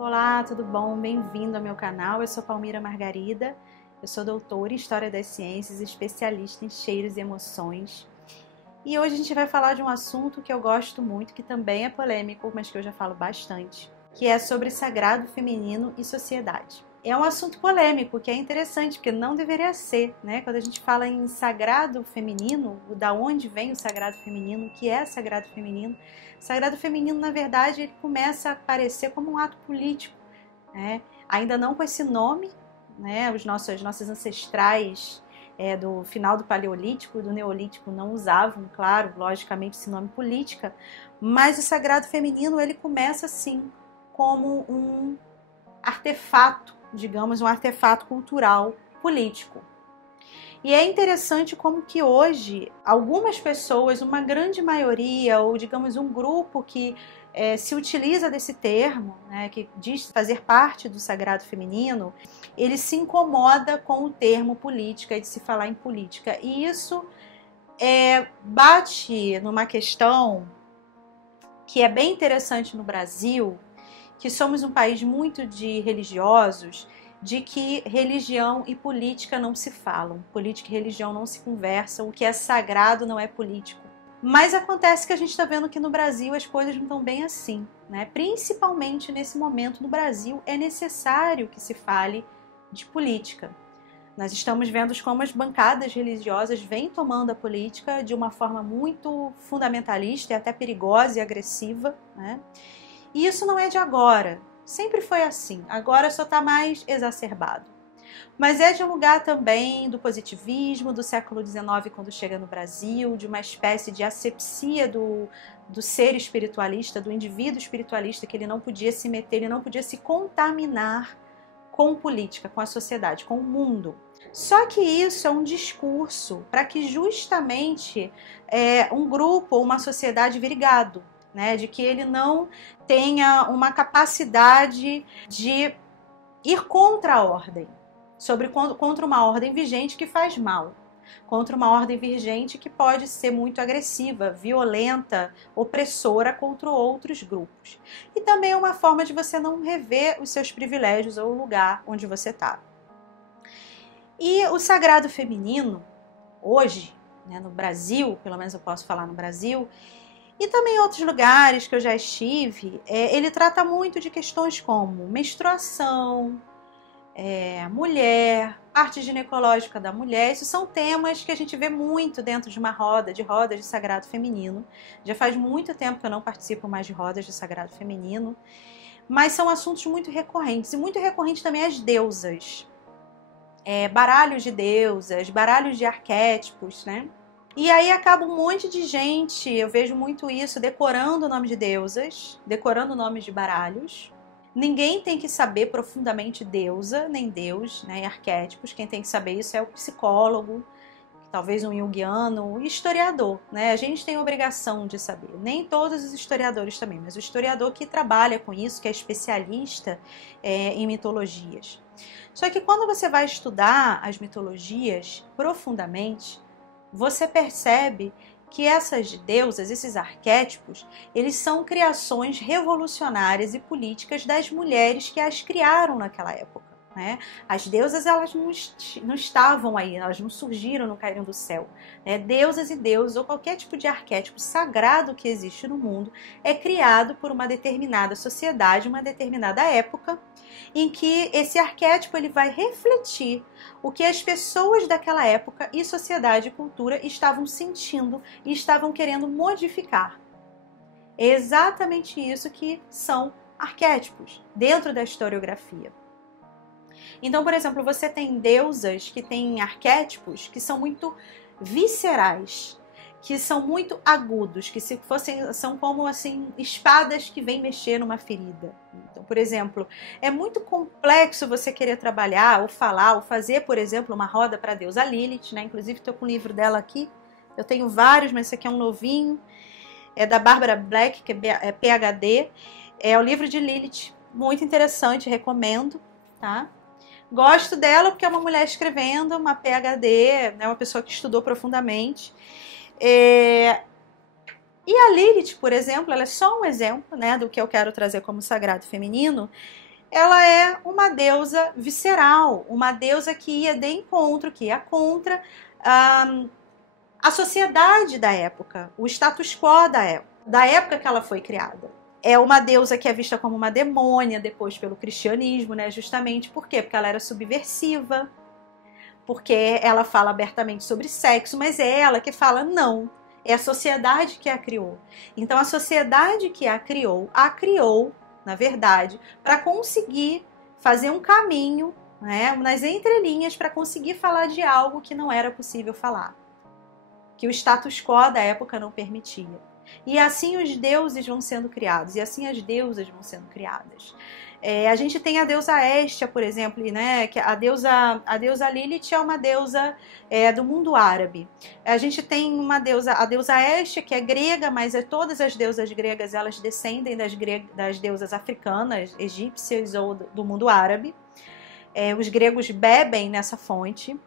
Olá, tudo bom? Bem-vindo ao meu canal. Eu sou Palmira Margarida, eu sou doutora em História das Ciências, especialista em cheiros e emoções. E hoje a gente vai falar de um assunto que eu gosto muito, que também é polêmico, mas que eu já falo bastante, que é sobre sagrado feminino e sociedade. É um assunto polêmico, que é interessante, porque não deveria ser, né? Quando a gente fala em sagrado feminino, da onde vem o sagrado feminino, o que é sagrado feminino? Sagrado feminino, na verdade, ele começa a aparecer como um ato político, né? Ainda não com esse nome, né? Os nossos ancestrais do final do Paleolítico, do Neolítico não usavam, claro, logicamente, esse nome política, mas o sagrado feminino ele começa assim como um artefato, digamos, um artefato cultural político. E é interessante como que hoje algumas pessoas, uma grande maioria, ou digamos um grupo que se utiliza desse termo, né, que diz fazer parte do sagrado feminino, ele se incomoda com o termo política e de se falar em política. E isso bate numa questão que é bem interessante no Brasil, que somos um país muito de religiosos, de que religião e política não se falam, política e religião não se conversam, o que é sagrado não é político. Mas acontece que a gente está vendo que no Brasil as coisas não estão bem assim, né? Principalmente nesse momento no Brasil é necessário que se fale de política. Nós estamos vendo como as bancadas religiosas vêm tomando a política de uma forma muito fundamentalista e até perigosa e agressiva, né? E isso não é de agora, sempre foi assim, agora só está mais exacerbado. Mas é de um lugar também do positivismo, do século XIX, quando chega no Brasil, de uma espécie de asepsia do ser espiritualista, do indivíduo espiritualista, que ele não podia se meter, ele não podia se contaminar com política, com a sociedade, com o mundo. Só que isso é um discurso para que justamente um grupo ou uma sociedade vire gado, né, de que ele não tenha uma capacidade de ir contra a ordem, contra uma ordem vigente que faz mal, contra uma ordem vigente que pode ser muito agressiva, violenta, opressora contra outros grupos. E também é uma forma de você não rever os seus privilégios ou o lugar onde você está. E o sagrado feminino, hoje, né, no Brasil, pelo menos eu posso falar no Brasil, e também em outros lugares que eu já estive, ele trata muito de questões como menstruação, mulher, parte ginecológica da mulher. Isso são temas que a gente vê muito dentro de uma rodas de sagrado feminino. Já faz muito tempo que eu não participo mais de rodas de sagrado feminino, mas são assuntos muito recorrentes. E muito recorrente também as deusas. Baralhos de deusas, baralhos de arquétipos, né? E aí acaba um monte de gente, eu vejo muito isso, decorando o nome de deusas, decorando nomes de baralhos. Ninguém tem que saber profundamente deusa, nem deus, né, arquétipos. Quem tem que saber isso é o psicólogo, talvez um junguiano, o historiador, né? A gente tem a obrigação de saber. Nem todos os historiadores também, mas o historiador que trabalha com isso, que é especialista em mitologias. Só que quando você vai estudar as mitologias profundamente, você percebe que essas deusas, esses arquétipos, eles são criações revolucionárias e políticas das mulheres que as criaram naquela época, né? As deusas, elas não estavam aí, elas não surgiram, não caíram do céu, né? Deusas e deuses, ou qualquer tipo de arquétipo sagrado que existe no mundo, é criado por uma determinada sociedade, uma determinada época, em que esse arquétipo ele vai refletir o que as pessoas daquela época e sociedade e cultura estavam sentindo e estavam querendo modificar. É exatamente isso que são arquétipos dentro da historiografia. Então, por exemplo, você tem deusas que têm arquétipos que são muito viscerais, que são muito agudos, que são como assim espadas que vêm mexer numa ferida. Então, por exemplo, é muito complexo você querer trabalhar ou falar ou fazer, por exemplo, uma roda para a deusa Lilith, né? Inclusive estou com o livro dela aqui. Eu tenho vários, mas esse aqui é um novinho. É da Barbara Black, que é PhD. É o livro de Lilith, muito interessante, recomendo, tá? Gosto dela porque é uma mulher escrevendo, uma PhD, né, uma pessoa que estudou profundamente. E a Lilith, por exemplo, ela é só um exemplo, né, do que eu quero trazer como sagrado feminino. ela é uma deusa visceral, uma deusa que ia de encontro, que ia contra a sociedade da época, o status quo da época que ela foi criada. É uma deusa que é vista como uma demônia depois pelo cristianismo, né? Justamente por quê? Porque ela era subversiva, porque ela fala abertamente sobre sexo, mas é ela que fala não. É a sociedade que a criou. Então a sociedade que a criou, na verdade, para conseguir fazer um caminho, né, nas entrelinhas, para conseguir falar de algo que não era possível falar, que o status quo da época não permitia. E assim os deuses vão sendo criados, e assim as deusas vão sendo criadas. A gente tem a deusa Hestia, por exemplo, né? Que a deusa Lilith é uma deusa do mundo árabe. A gente tem a deusa Hestia, que é grega, mas todas as deusas gregas elas descendem das deusas africanas, egípcias ou do mundo árabe. Os gregos bebem nessa fonte.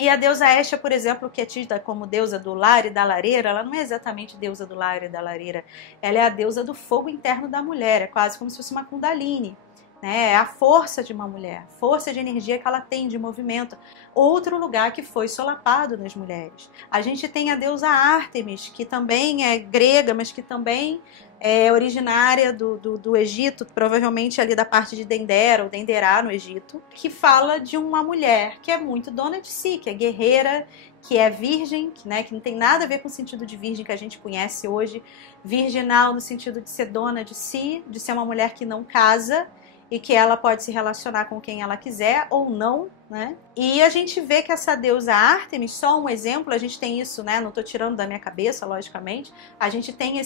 E a deusa Hestia, por exemplo, que é tida como deusa do lar e da lareira, ela não é exatamente deusa do lar e da lareira. Ela é a deusa do fogo interno da mulher, é quase como se fosse uma Kundalini, né? É a força de uma mulher, força de energia que ela tem de movimento. Outro lugar que foi solapado nas mulheres. A gente tem a deusa Ártemis, que também é grega, mas que também é originária do Egito, provavelmente ali da parte de Dendera ou Denderá no Egito, que fala de uma mulher que é muito dona de si, que é guerreira, que é virgem, né, que não tem nada a ver com o sentido de virgem que a gente conhece hoje, virginal no sentido de ser dona de si, de ser uma mulher que não casa, e que ela pode se relacionar com quem ela quiser ou não, né? E a gente vê que essa deusa Ártemis, só um exemplo, a gente tem isso, né? Não estou tirando da minha cabeça, logicamente. A gente tem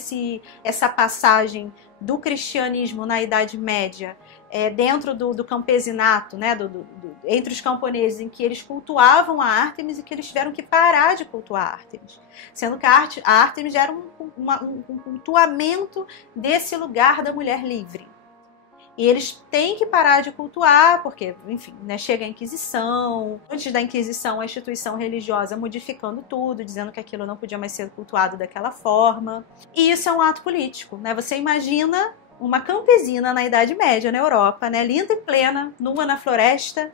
essa passagem do cristianismo na Idade Média, dentro do campesinato, né? Entre os camponeses, em que eles cultuavam a Ártemis e que eles tiveram que parar de cultuar a Ártemis. Sendo que a Ártemis era um cultuamento desse lugar da mulher livre. E eles têm que parar de cultuar, porque, enfim, né, chega a Inquisição. Antes da Inquisição, a instituição religiosa modificando tudo, dizendo que aquilo não podia mais ser cultuado daquela forma. E isso é um ato político, né? Você imagina uma campesina na Idade Média, na Europa, né, linda e plena, nua na floresta,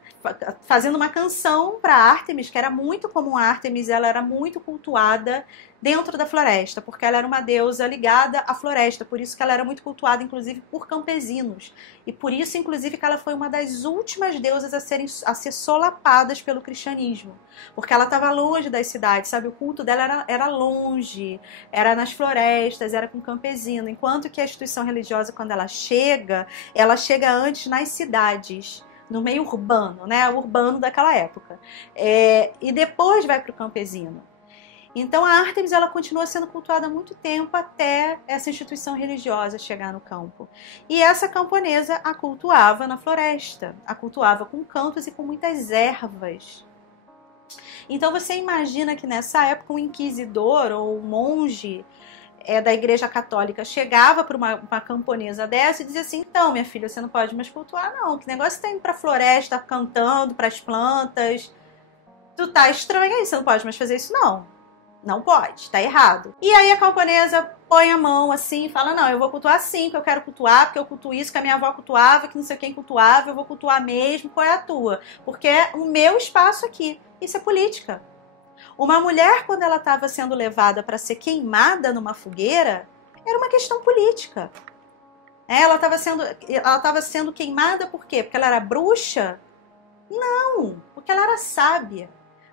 fazendo uma canção para Ártemis, que era muito comum. A Ártemis, ela era muito cultuada dentro da floresta, porque ela era uma deusa ligada à floresta, por isso que ela era muito cultuada, inclusive, por campesinos, e por isso, inclusive, que ela foi uma das últimas deusas a ser solapadas pelo cristianismo, porque ela estava longe das cidades, sabe, o culto dela era longe, era nas florestas, era com campesino, enquanto que a instituição religiosa, quando ela chega antes nas cidades, no meio urbano, né, urbano daquela época, e depois vai para o campesino. Então a Ártemis, ela continua sendo cultuada há muito tempo até essa instituição religiosa chegar no campo. E essa camponesa a cultuava na floresta, a cultuava com cantos e com muitas ervas. Então você imagina que nessa época um inquisidor ou um monge da Igreja Católica chegava para uma camponesa dessa e dizia assim: então, minha filha, você não pode mais cultuar não, que negócio tá indo para a floresta cantando para as plantas, tu tá estranha aí, você não pode mais fazer isso não. Não pode, tá errado. E aí a camponesa põe a mão assim e fala: não, eu vou cultuar sim, que eu quero cultuar, porque eu cultuo isso que a minha avó cultuava, que não sei quem cultuava, eu vou cultuar mesmo, qual é a tua? Porque é o meu espaço aqui. Isso é política. Uma mulher, quando ela estava sendo levada para ser queimada numa fogueira, era uma questão política. Ela estava sendo queimada por quê? Porque ela era bruxa? Não, porque ela era sábia.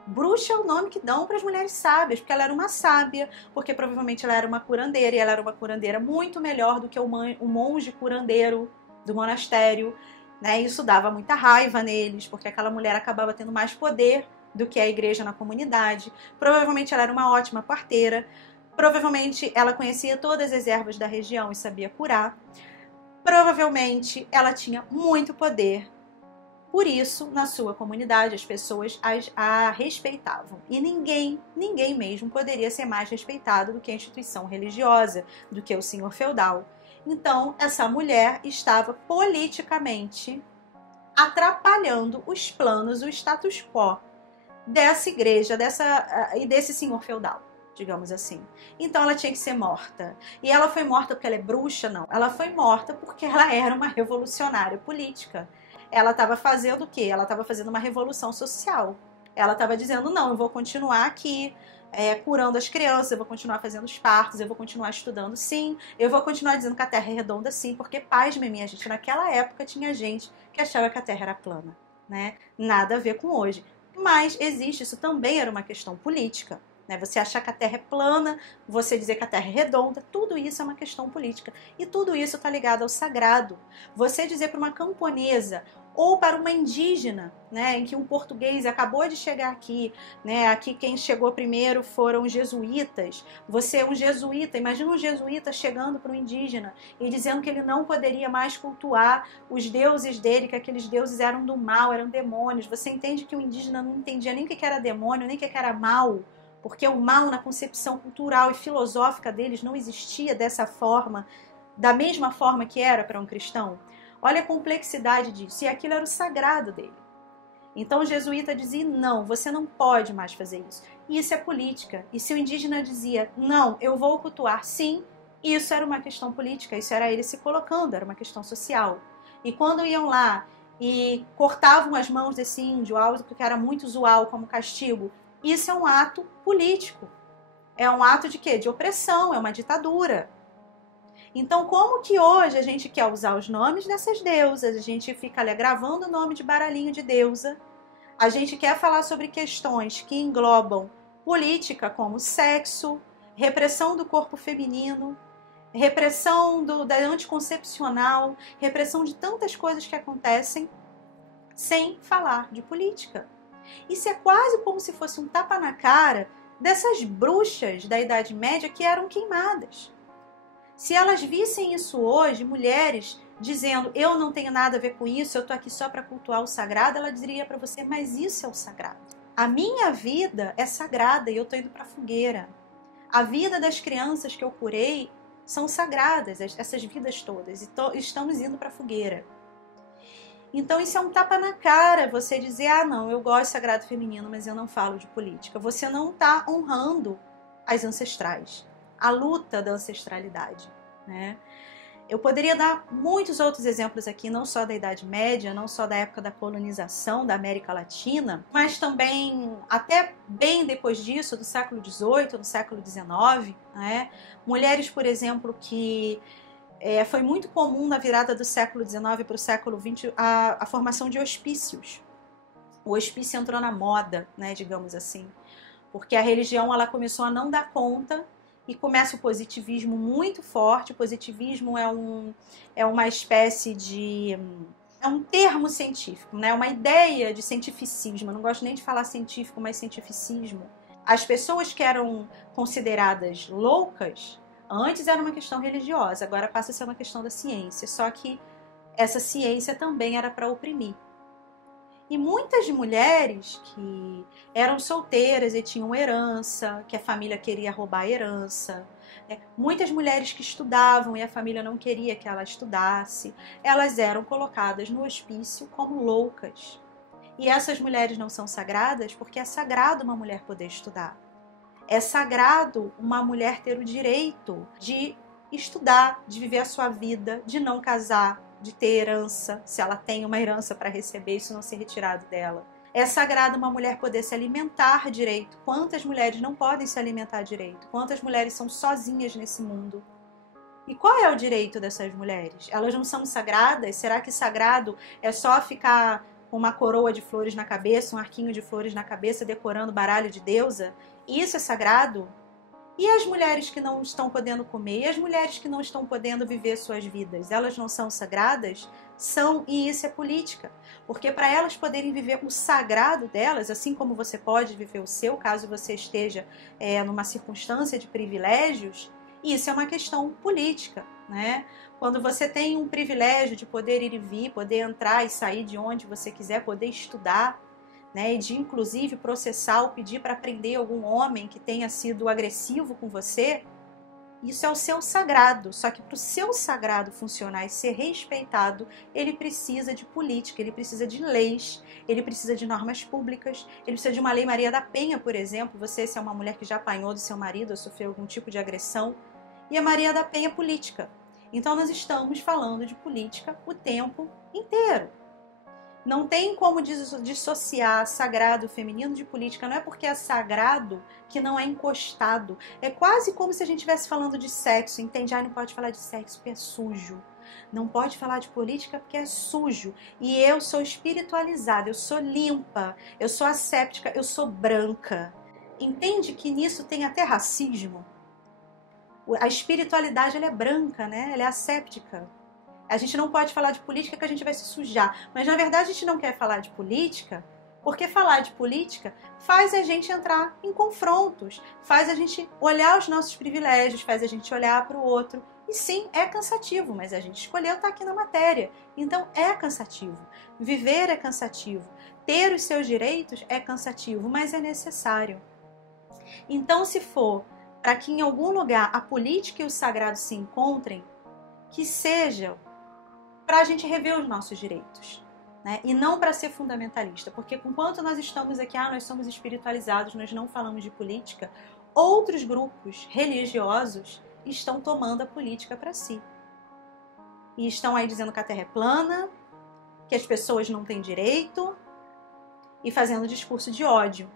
Bruxa é o nome que dão para as mulheres sábias, porque ela era uma sábia, porque provavelmente ela era uma curandeira, e ela era uma curandeira muito melhor do que o monge curandeiro do monastério, né? Isso dava muita raiva neles, porque aquela mulher acabava tendo mais poder do que a igreja na comunidade. Provavelmente ela era uma ótima parteira, provavelmente ela conhecia todas as ervas da região e sabia curar, provavelmente ela tinha muito poder. Por isso, na sua comunidade, as pessoas a respeitavam. E ninguém mesmo poderia ser mais respeitado do que a instituição religiosa, do que o senhor feudal. Então, essa mulher estava politicamente atrapalhando os planos, o status quo dessa igreja e desse senhor feudal. digamos assim. Então ela tinha que ser morta. E ela foi morta porque ela é bruxa? Não. Ela foi morta porque ela era uma revolucionária política. Ela estava fazendo o quê? Ela estava fazendo uma revolução social. Ela estava dizendo, não, eu vou continuar aqui curando as crianças, eu vou continuar fazendo os partos, eu vou continuar estudando sim, eu vou continuar dizendo que a Terra é redonda sim, porque, pasmem, minha gente, naquela época tinha gente que achava que a Terra era plana, né? Nada a ver com hoje. Mas existe, isso também era uma questão política. Né? Você achar que a Terra é plana, você dizer que a Terra é redonda, tudo isso é uma questão política. E tudo isso está ligado ao sagrado. Você dizer para uma camponesa ou para uma indígena, né, em que um português acabou de chegar aqui, né, aqui quem chegou primeiro foram os jesuítas. Você é um jesuíta, imagina um jesuíta chegando para um indígena e dizendo que ele não poderia mais cultuar os deuses dele, que aqueles deuses eram do mal, eram demônios. Você entende que o indígena não entendia nem o que era demônio, nem o que era mal, porque o mal na concepção cultural e filosófica deles não existia dessa forma, da mesma forma que era para um cristão. Olha a complexidade disso. E aquilo era o sagrado dele. Então o jesuíta dizia, não, você não pode mais fazer isso. Isso é política. E se o indígena dizia, não, eu vou cultuar, sim, isso era uma questão política, isso era ele se colocando, era uma questão social. E quando iam lá e cortavam as mãos desse índio, algo que era muito usual como castigo, isso é um ato político. É um ato de quê? De opressão, é uma ditadura. Então, como que hoje a gente quer usar os nomes dessas deusas, a gente fica ali gravando o nome de baralhinho de deusa, a gente quer falar sobre questões que englobam política como sexo, repressão do corpo feminino, repressão da anticoncepcional, repressão de tantas coisas que acontecem, sem falar de política. Isso é quase como se fosse um tapa na cara dessas bruxas da Idade Média que eram queimadas. Se elas vissem isso hoje, mulheres dizendo, eu não tenho nada a ver com isso, eu estou aqui só para cultuar o sagrado, ela diria para você, mas isso é o sagrado. A minha vida é sagrada e eu estou indo para a fogueira. A vida das crianças que eu curei são sagradas, essas vidas todas, e estamos indo para a fogueira. Então isso é um tapa na cara, você dizer, ah não, eu gosto de sagrado feminino, mas eu não falo de política. Você não está honrando as ancestrais, a luta da ancestralidade, né? Eu poderia dar muitos outros exemplos aqui, não só da Idade Média, não só da época da colonização da América Latina, mas também até bem depois disso, do século XVIII, do século XIX, né? Mulheres, por exemplo, que foi muito comum na virada do século XIX para o século XX a formação de hospícios. O hospício entrou na moda, né, digamos assim, porque a religião ela começou a não dar conta e começa o positivismo muito forte. O positivismo é uma espécie de... é um termo científico, né? Uma ideia de cientificismo. Eu não gosto nem de falar científico, mas cientificismo. As pessoas que eram consideradas loucas, antes era uma questão religiosa, agora passa a ser uma questão da ciência. Só que essa ciência também era para oprimir. E muitas mulheres que eram solteiras e tinham herança, que a família queria roubar a herança, né? Muitas mulheres que estudavam e a família não queria que ela estudasse, elas eram colocadas no hospício como loucas. E essas mulheres não são sagradas porque é sagrado uma mulher poder estudar. É sagrado uma mulher ter o direito de estudar, de viver a sua vida, de não casar, de ter herança, se ela tem uma herança para receber, isso não ser retirado dela. É sagrado uma mulher poder se alimentar direito. Quantas mulheres não podem se alimentar direito? Quantas mulheres são sozinhas nesse mundo? E qual é o direito dessas mulheres? Elas não são sagradas? Será que sagrado é só ficar com uma coroa de flores na cabeça, um arquinho de flores na cabeça, decorando baralho de deusa? Isso é sagrado? E as mulheres que não estão podendo comer? E as mulheres que não estão podendo viver suas vidas? Elas não são sagradas? São, e isso é política. Porque para elas poderem viver o sagrado delas, assim como você pode viver o seu, caso você esteja numa circunstância de privilégios, isso é uma questão política, né? Quando você tem um privilégio de poder ir e vir, poder entrar e sair de onde você quiser, poder estudar, né, de inclusive processar ou pedir para prender algum homem que tenha sido agressivo com você, Isso é o seu sagrado, só que para o seu sagrado funcionar e ser respeitado, ele precisa de política, ele precisa de leis, ele precisa de normas públicas, ele precisa de uma lei Maria da Penha, por exemplo. Você, se é uma mulher que já apanhou do seu marido ou sofreu algum tipo de agressão, e a Maria da Penha é política. Então nós estamos falando de política o tempo inteiro. Não tem como dissociar sagrado feminino de política. Não é porque é sagrado que não é encostado. É quase como se a gente estivesse falando de sexo, entende? Não pode falar de sexo porque é sujo. Não pode falar de política porque é sujo. E eu sou espiritualizada, eu sou limpa, eu sou asséptica, eu sou branca. Entende que nisso tem até racismo? A espiritualidade ela é branca, né? Ela é asséptica. A gente não pode falar de política que a gente vai se sujar. Mas, na verdade, a gente não quer falar de política porque falar de política faz a gente entrar em confrontos, faz a gente olhar os nossos privilégios, faz a gente olhar para o outro. E sim, é cansativo, mas a gente escolheu estar aqui na matéria. Então, é cansativo. Viver é cansativo. Ter os seus direitos é cansativo, mas é necessário. Então, se for para que em algum lugar a política e o sagrado se encontrem, que seja para a gente rever os nossos direitos, né? E não para ser fundamentalista, porque enquanto nós estamos aqui, nós somos espiritualizados, nós não falamos de política, outros grupos religiosos estão tomando a política para si. E estão aí dizendo que a Terra é plana, que as pessoas não têm direito, e fazendo discurso de ódio.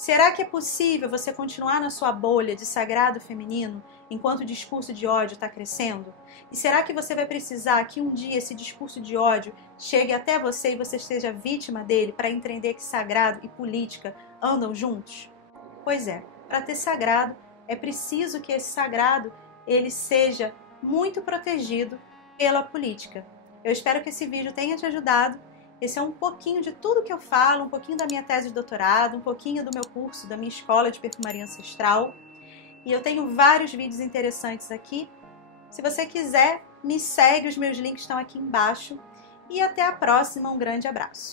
Será que é possível você continuar na sua bolha de sagrado feminino enquanto o discurso de ódio está crescendo? E será que você vai precisar que um dia esse discurso de ódio chegue até você e você seja vítima dele para entender que sagrado e política andam juntos? Pois é, para ter sagrado é preciso que esse sagrado ele seja muito protegido pela política. Eu espero que esse vídeo tenha te ajudado. Esse é um pouquinho de tudo que eu falo, um pouquinho da minha tese de doutorado, um pouquinho do meu curso, da minha escola de perfumaria ancestral. E eu tenho vários vídeos interessantes aqui. Se você quiser, me segue, os meus links estão aqui embaixo. E até a próxima, um grande abraço.